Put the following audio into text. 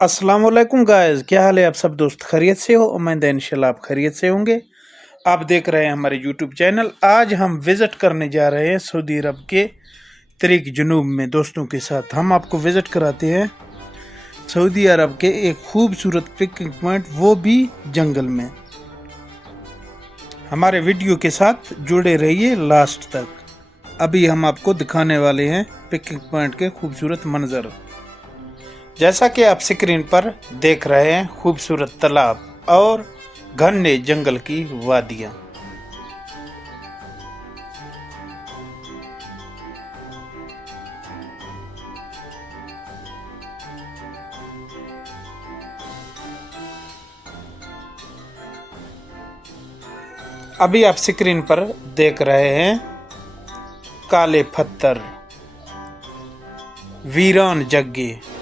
अस्सलाम वालेकुम गाइस, क्या हाल है आप सब दोस्त? खैरियत से हो? उम्मीद है इंशाल्लाह आप खैरियत से होंगे। आप देख रहे हैं हमारे यूट्यूब चैनल। आज हम विज़िट करने जा रहे हैं सऊदी अरब के तरीक जुनूब में दोस्तों के साथ। हम आपको विज़िट कराते हैं सऊदी अरब के एक खूबसूरत पिकनिक पॉइंट, वो भी जंगल में। हमारे वीडियो के साथ जुड़े रहिए लास्ट तक। अभी हम आपको दिखाने वाले हैं पिकनिक पॉइंट के खूबसूरत मंजर। जैसा कि आप स्क्रीन पर देख रहे हैं, खूबसूरत तालाब और घने जंगल की वादियां। अभी आप स्क्रीन पर देख रहे हैं काले पत्थर, वीरान जगह।